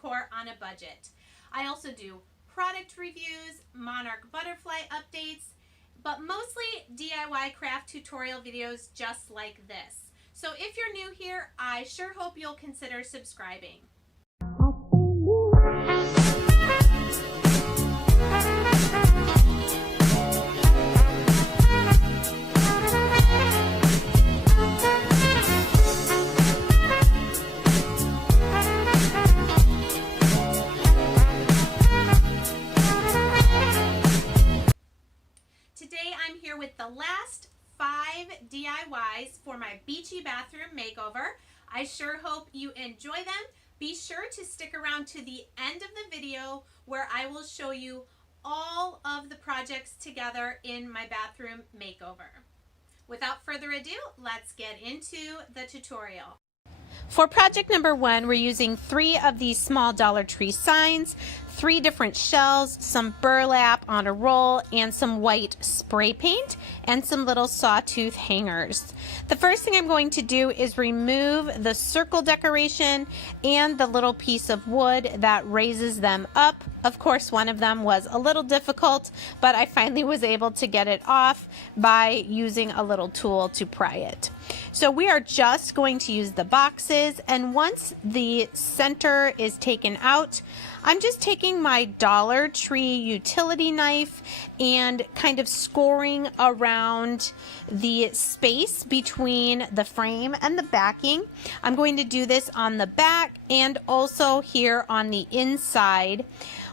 decor on a budget. I also do product reviews, Monarch butterfly updates, but mostly DIY craft tutorial videos just like this. So if you're new here, I sure hope you'll consider subscribing. Today I'm here with the last 5 DIYs for my beachy bathroom makeover. I sure hope you enjoy them. Be sure to stick around to the end of the video where I will show you all of the projects together in my bathroom makeover. Without further ado, let's get into the tutorial. For project number 1, we're using 3 of these small Dollar Tree signs, 3 different shells, some burlap on a roll, and some white spray paint, and some little sawtooth hangers. The first thing I'm going to do is remove the circle decoration and the little piece of wood that raises them up. Of course, one of them was a little difficult, but I finally was able to get it off by using a little tool to pry it. So we are just going to use the boxes, and once the center is taken out, I'm just taking my Dollar Tree utility knife and kind of scoring around the space between the frame and the backing. I'm going to do this on the back and also here on the inside.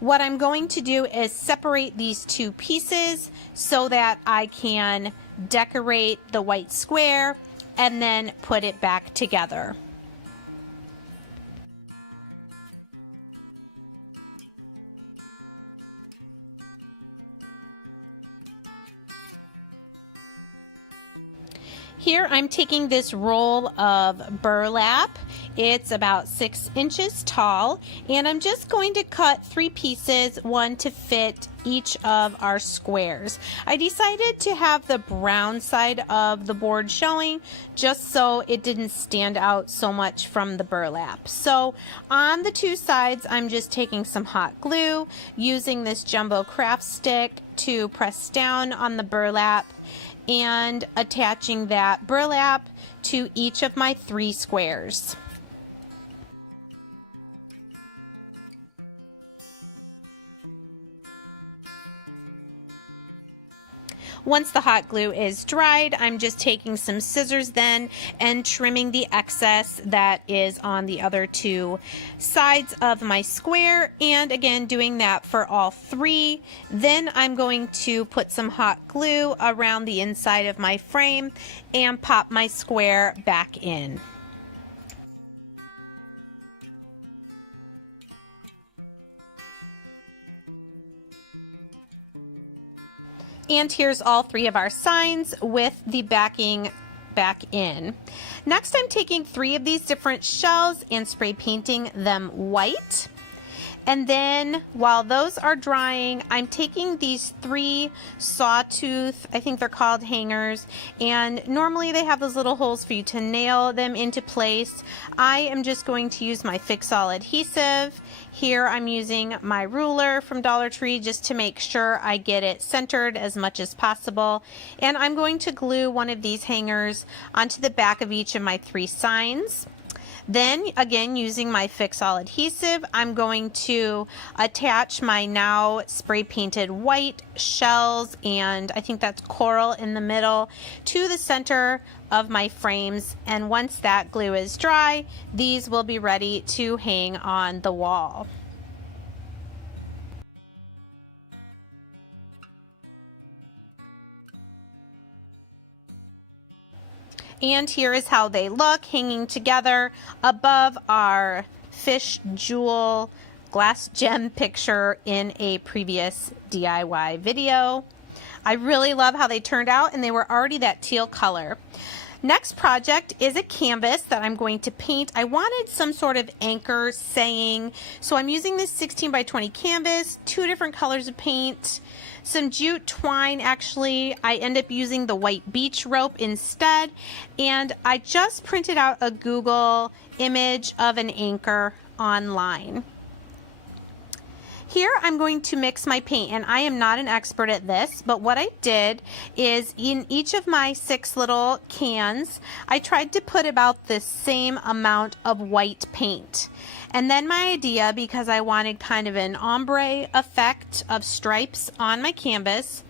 What I'm going to do is separate these 2 pieces so that I can decorate the white square and then put it back together. Here I'm taking this roll of burlap. It's about 6 inches tall, and I'm just going to cut 3 pieces, one to fit each of our squares. I decided to have the brown side of the board showing just so it didn't stand out so much from the burlap. So on the 2 sides, I'm just taking some hot glue, using this jumbo craft stick to press down on the burlap and attaching that burlap to each of my 3 squares. Once the hot glue is dried, I'm just taking some scissors then and trimming the excess that is on the other 2 sides of my square, and again doing that for all 3. Then I'm going to put some hot glue around the inside of my frame and pop my square back in. And here's all 3 of our signs with the backing back in. Next, I'm taking 3 of these different shells and spray painting them white. And then while those are drying, I'm taking these 3 sawtooth, I think they're called hangers, and normally they have those little holes for you to nail them into place. I am just going to use my Fix-All adhesive. Here I'm using my ruler from Dollar Tree just to make sure I get it centered as much as possible. And I'm going to glue one of these hangers onto the back of each of my 3 signs. Then again, using my Fix-All adhesive, I'm going to attach my now spray painted white shells, and I think that's coral in the middle, to the center of my frames. And once that glue is dry, these will be ready to hang on the wall. And here is how they look hanging together above our fish jewel glass gem picture in a previous DIY video. I really love how they turned out, and they were already that teal color. Next project is a canvas that I'm going to paint. I wanted some sort of anchor saying, so I'm using this 16 by 20 canvas, 2 different colors of paint, some jute twine. Actually, I end up using the white beach rope instead, and I just printed out a Google image of an anchor online. Here I'm going to mix my paint, and I am not an expert at this, but what I did is in each of my 6 little cans, I tried to put about the same amount of white paint. And then my idea, because I wanted kind of an ombre effect of stripes on my canvas,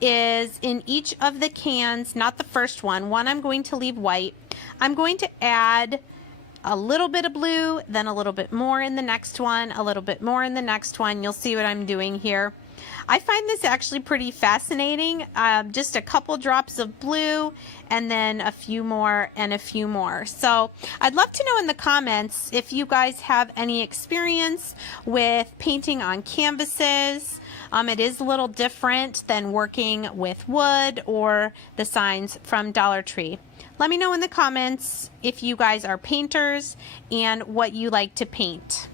is in each of the cans, not the first one I'm going to leave white, I'm going to add a little bit of blue, then a little bit more in the next one, a little bit more in the next one. You'll see what I'm doing here. I find this actually pretty fascinating. Just a couple drops of blue and then a few more and a few more. So I'd love to know in the comments if you guys have any experience with painting on canvases. It is a little different than working with wood or the signs from Dollar Tree. Let me know in the comments if you guys are painters and what you like to paint.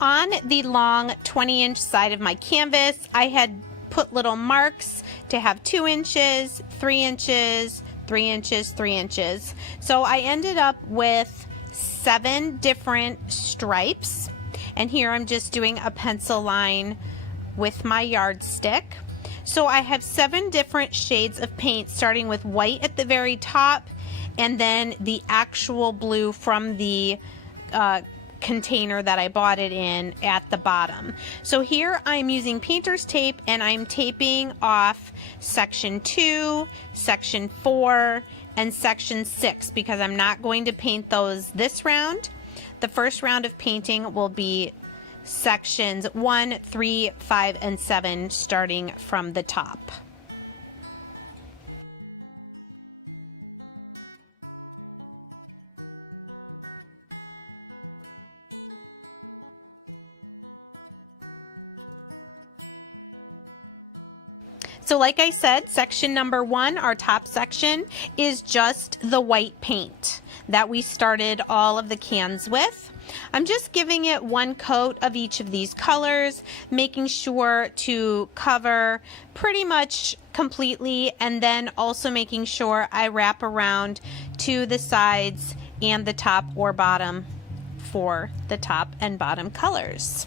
On the long 20-inch side of my canvas, I had put little marks to have 2 inches, 3 inches, 3 inches, 3 inches. So I ended up with 7 different stripes. And here I'm just doing a pencil line with my yardstick. So I have 7 different shades of paint, starting with white at the very top and then the actual blue from the container that I bought it in at the bottom. So here I'm using painter's tape and I'm taping off section 2, section 4, and section 6 because I'm not going to paint those this round. The first round of painting will be sections 1, 3, 5, and 7 starting from the top. So like I said, section number 1, our top section, is just the white paint that we started all of the cans with. I'm just giving it 1 coat of each of these colors, making sure to cover pretty much completely, and then also making sure I wrap around to the sides and the top or bottom for the top and bottom colors.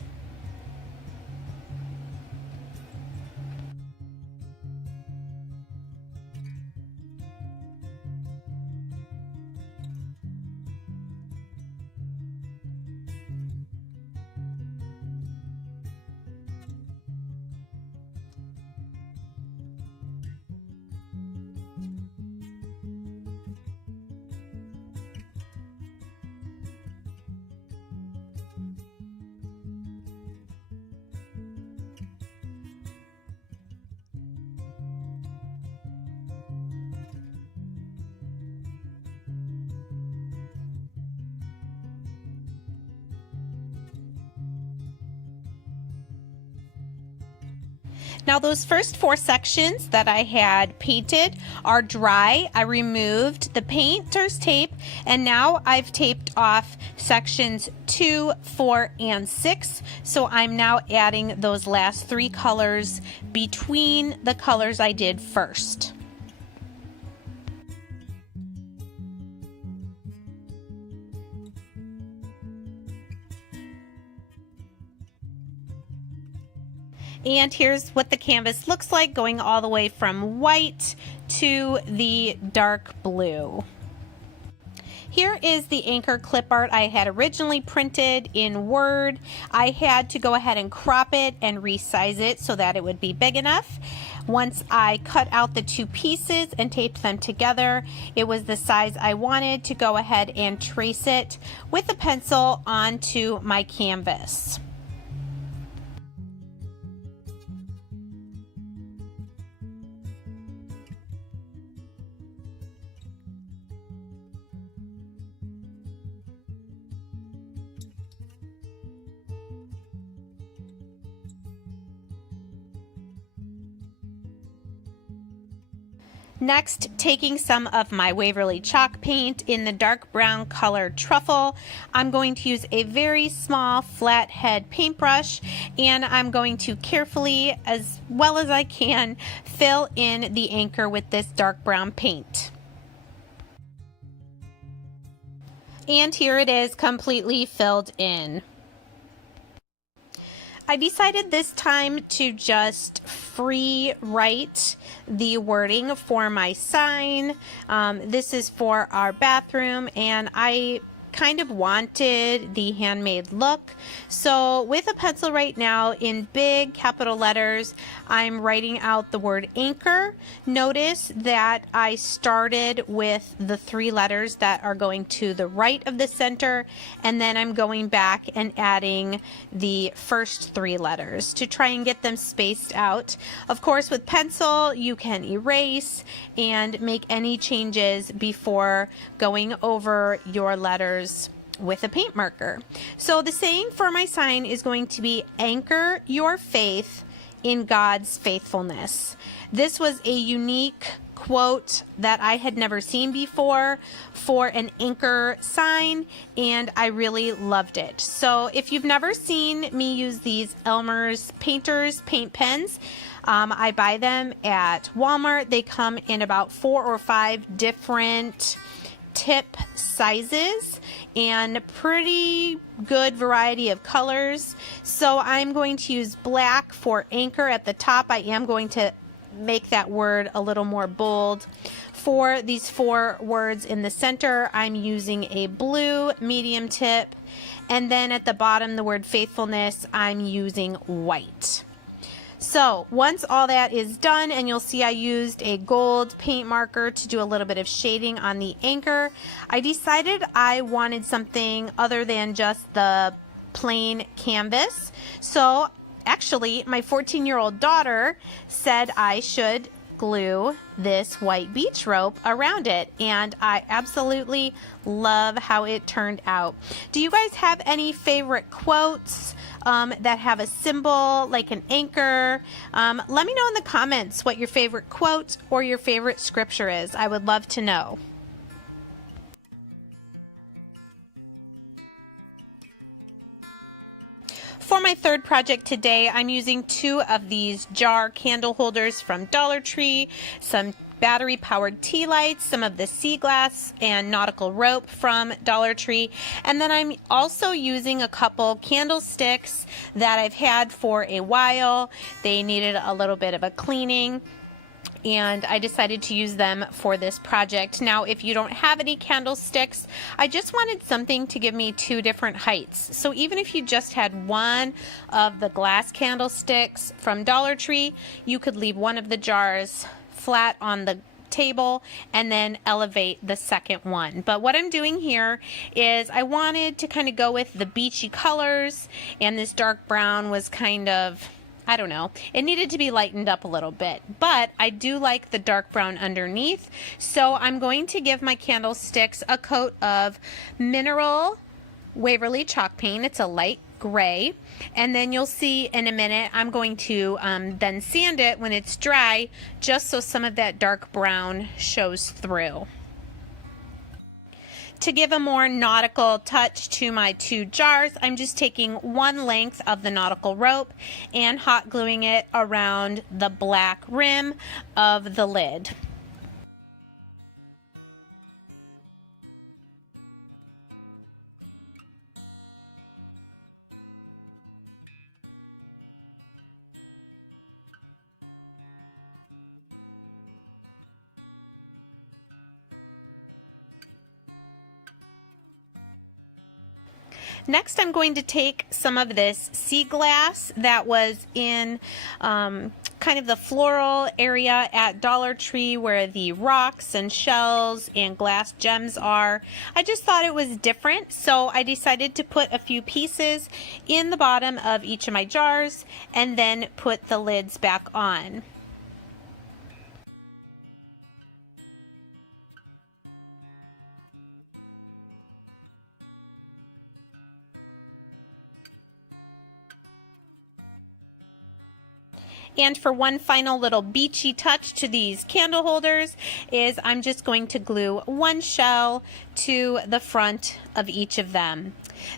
Now those first 4 sections that I had painted are dry. I removed the painter's tape and now I've taped off sections 2, 4, and 6. So I'm now adding those last 3 colors between the colors I did first. And here's what the canvas looks like, going all the way from white to the dark blue. Here is the anchor clip art I had originally printed in Word. I had to go ahead and crop it and resize it so that it would be big enough. Once I cut out the two pieces and taped them together, it was the size I wanted to go ahead and trace it with a pencil onto my canvas. Next, taking some of my Waverly chalk paint in the dark brown color truffle, I'm going to use a very small flat head paintbrush, and I'm going to carefully, as well as I can, fill in the anchor with this dark brown paint. And here it is, completely filled in. I decided this time to just free write the wording for my sign. This is for our bathroom, and I kind of wanted the handmade look. So with a pencil right now in big capital letters, I'm writing out the word anchor. Notice that I started with the three letters that are going to the right of the center, and then I'm going back and adding the first three letters to try and get them spaced out. Of course, with pencil, you can erase and make any changes before going over your letters with a paint marker. So the saying for my sign is going to be, anchor your faith in God's faithfulness. This was a unique quote that I had never seen before for an anchor sign, and I really loved it. So if you've never seen me use these Elmer's Painters paint pens, I buy them at Walmart. They come in about 4 or 5 different tip sizes and pretty good variety of colors. So I'm going to use black for anchor at the top. I am going to make that word a little more bold. For these 4 words in the center, I'm using a blue medium tip, and then at the bottom, the word faithfulness, I'm using white. So once all that is done, and you'll see I used a gold paint marker to do a little bit of shading on the anchor, I decided I wanted something other than just the plain canvas. So actually, my 14-year-old daughter said I should glue this white beach rope around it, and I absolutely love how it turned out. Do you guys have any favorite quotes that have a symbol like an anchor? Let me know in the comments what your favorite quote or your favorite scripture is. I would love to know. For my third project today, I'm using 2 of these jar candle holders from Dollar Tree, some battery powered tea lights, some of the sea glass and nautical rope from Dollar Tree, and then I'm also using a couple candlesticks that I've had for a while. They needed a little bit of a cleaning, and I decided to use them for this project. Now, if you don't have any candlesticks, I just wanted something to give me 2 different heights. So even if you just had one of the glass candlesticks from Dollar Tree, you could leave one of the jars flat on the table and then elevate the second one. But what I'm doing here is I wanted to kind of go with the beachy colors, and this dark brown was kind of, I don't know, it needed to be lightened up a little bit, but I do like the dark brown underneath. So I'm going to give my candlesticks a coat of mineral Waverly chalk paint. It's a light gray, and then you'll see in a minute I'm going to then sand it when it's dry, just so some of that dark brown shows through. To give a more nautical touch to my 2 jars, I'm just taking 1 length of the nautical rope and hot gluing it around the black rim of the lid. Next, I'm going to take some of this sea glass that was in kind of the floral area at Dollar Tree where the rocks and shells and glass gems are. I just thought it was different, so I decided to put a few pieces in the bottom of each of my jars and then put the lids back on. And for one final little beachy touch to these candle holders is I'm just going to glue one shell to the front of each of them.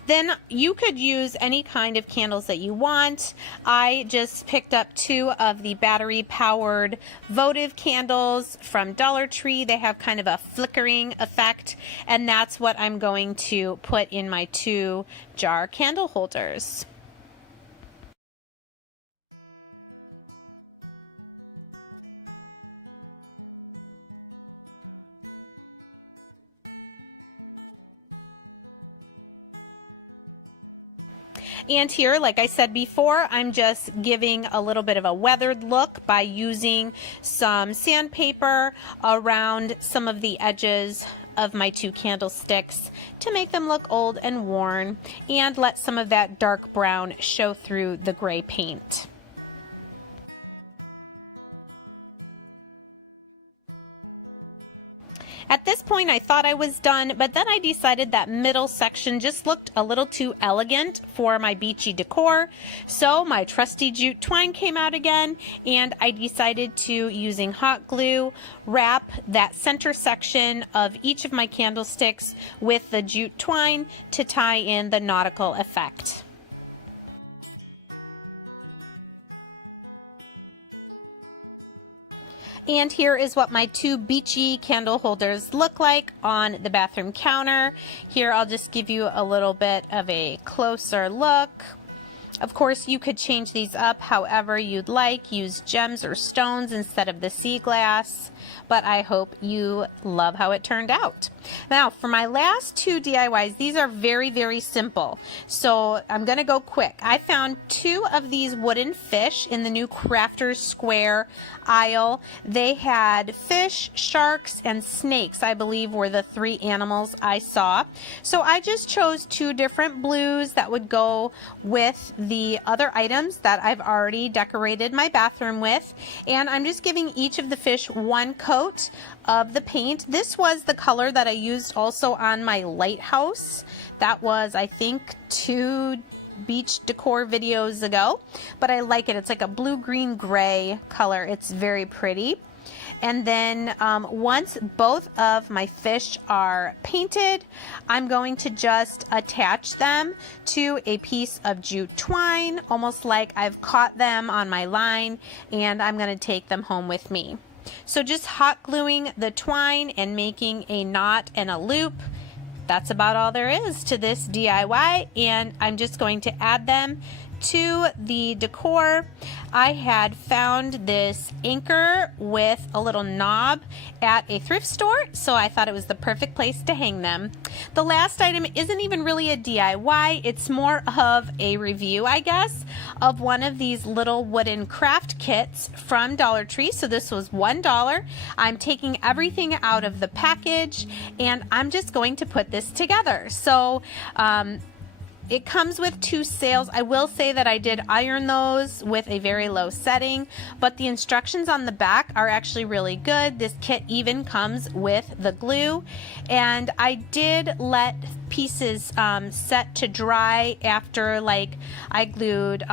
Then you could use any kind of candles that you want. I just picked up 2 of the battery powered votive candles from Dollar Tree. They have kind of a flickering effect, and that's what I'm going to put in my 2 jar candle holders. And here, like I said before, I'm just giving a little bit of a weathered look by using some sandpaper around some of the edges of my 2 candlesticks to make them look old and worn and let some of that dark brown show through the gray paint. At this point, I thought I was done, but then I decided that middle section just looked a little too elegant for my beachy decor. So my trusty jute twine came out again, and I decided to, using hot glue, wrap that center section of each of my candlesticks with the jute twine to tie in the nautical effect. And here is what my 2 beachy candle holders look like on the bathroom counter. Here I'll just give you a little bit of a closer look. Of course, you could change these up however you'd like. Use gems or stones instead of the sea glass, but I hope you love how it turned out. Now, for my last 2 DIYs, these are very, very simple, so I'm going to go quick. I found 2 of these wooden fish in the new Crafters Square aisle. They had fish, sharks, and snakes, I believe, were the 3 animals I saw. So I just chose 2 different blues that would go with the other items that I've already decorated my bathroom with, and I'm just giving each of the fish 1 coat of the paint. This was the color that I used also on my lighthouse. That was, I think, 2 beach decor videos ago, but I like it. It's like a blue, green, gray color. It's very pretty. And then once both of my fish are painted, I'm going to just attach them to a piece of jute twine, almost like I've caught them on my line, and I'm going to take them home with me. So just hot gluing the twine and making a knot and a loop. That's about all there is to this DIY, and I'm just going to add them to the decor. I had found this anchor with a little knob at a thrift store, so I thought it was the perfect place to hang them. The last item isn't even really a DIY, it's more of a review, I guess, of one of these little wooden craft kits from Dollar Tree. So this was $1. I'm taking everything out of the package and I'm just going to put this together. So it comes with 2 sails. I will say that I did iron those with a very low setting, but the instructions on the back are actually really good. This kit even comes with the glue, and I did let pieces set to dry after, like, I glued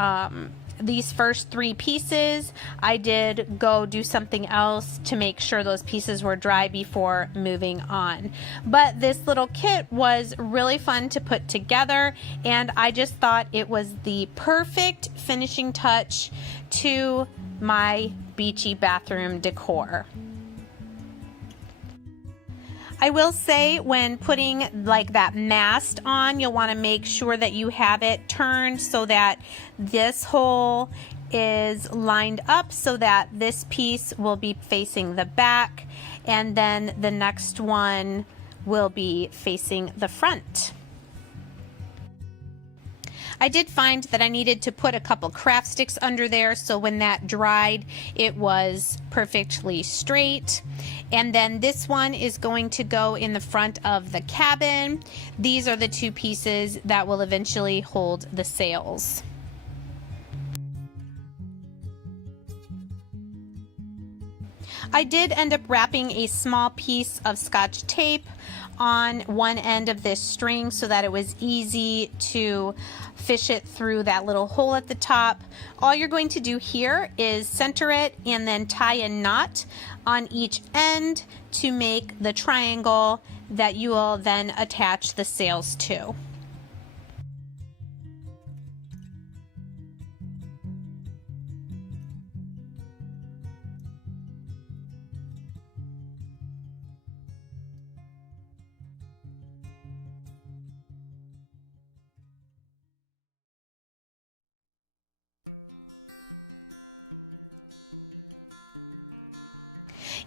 these first 3 pieces. I did go do something else to make sure those pieces were dry before moving on. But this little kit was really fun to put together, and I just thought it was the perfect finishing touch to my beachy bathroom decor. I will say, when putting like that mast on, you'll want to make sure that you have it turned so that this hole is lined up so that this piece will be facing the back and then the next one will be facing the front. I did find that I needed to put a couple craft sticks under there, so when that dried, it was perfectly straight. And then this one is going to go in the front of the cabin. These are the two pieces that will eventually hold the sails. I did end up wrapping a small piece of Scotch tape on one end of this string so that it was easy to fish it through that little hole at the top. All you're going to do here is center it and then tie a knot on each end to make the triangle that you will then attach the sails to.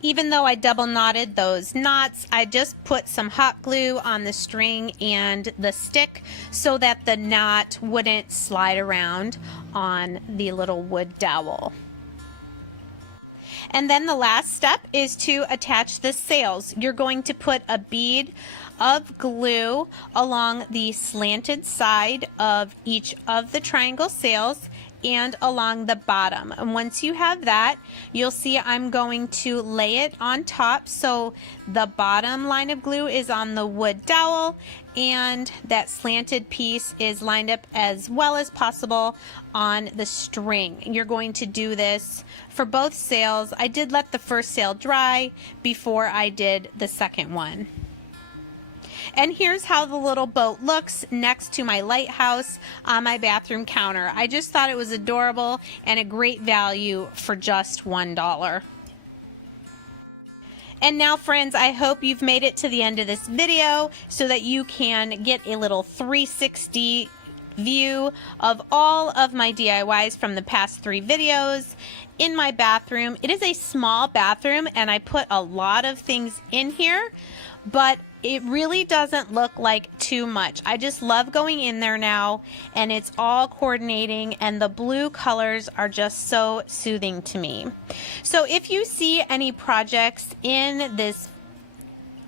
Even though I double knotted those knots, I just put some hot glue on the string and the stick so that the knot wouldn't slide around on the little wood dowel. And then the last step is to attach the sails. You're going to put a bead of glue along the slanted side of each of the triangle sails and along the bottom. And once you have that, you'll see I'm going to lay it on top so the bottom line of glue is on the wood dowel and that slanted piece is lined up as well as possible on the string. You're going to do this for both sails. I did let the first sail dry before I did the second one. And here's how the little boat looks next to my lighthouse on my bathroom counter. I just thought it was adorable and a great value for just $1. And now, friends, I hope you've made it to the end of this video so that you can get a little 360 view of all of my DIYs from the past 3 videos in my bathroom. It is a small bathroom and I put a lot of things in here, but it really doesn't look like too much. I just love going in there now and it's all coordinating and the blue colors are just so soothing to me. So if you see any projects in this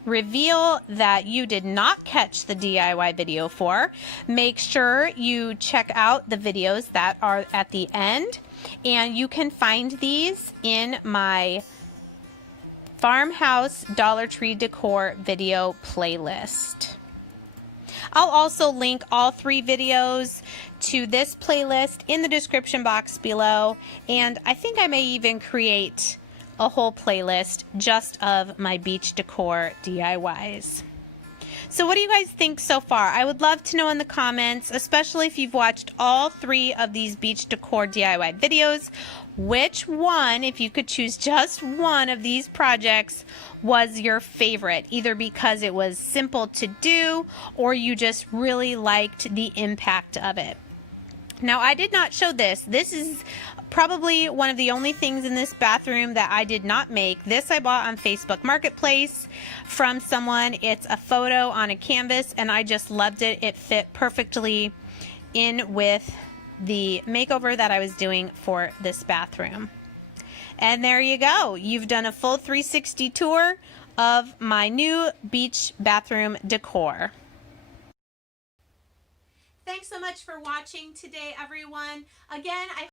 reveal that you did not catch the DIY video for, make sure you check out the videos that are at the end, and you can find these in my Farmhouse Dollar Tree Decor video playlist. I'll also link all 3 videos to this playlist in the description box below, and I think I may even create a whole playlist just of my beach decor DIYs. So what do you guys think so far? I would love to know in the comments, especially if you've watched all 3 of these beach decor DIY videos, which one, if you could choose just one of these projects, was your favorite, either because it was simple to do or you just really liked the impact of it. Now, I did not show this. This is probably one of the only things in this bathroom that I did not make. This I bought on Facebook Marketplace from someone. It's a photo on a canvas and I just loved it. It fit perfectly in with the makeover that I was doing for this bathroom. And there you go. You've done a full 360 tour of my new beach bathroom decor. Thanks so much for watching today, everyone. Again, I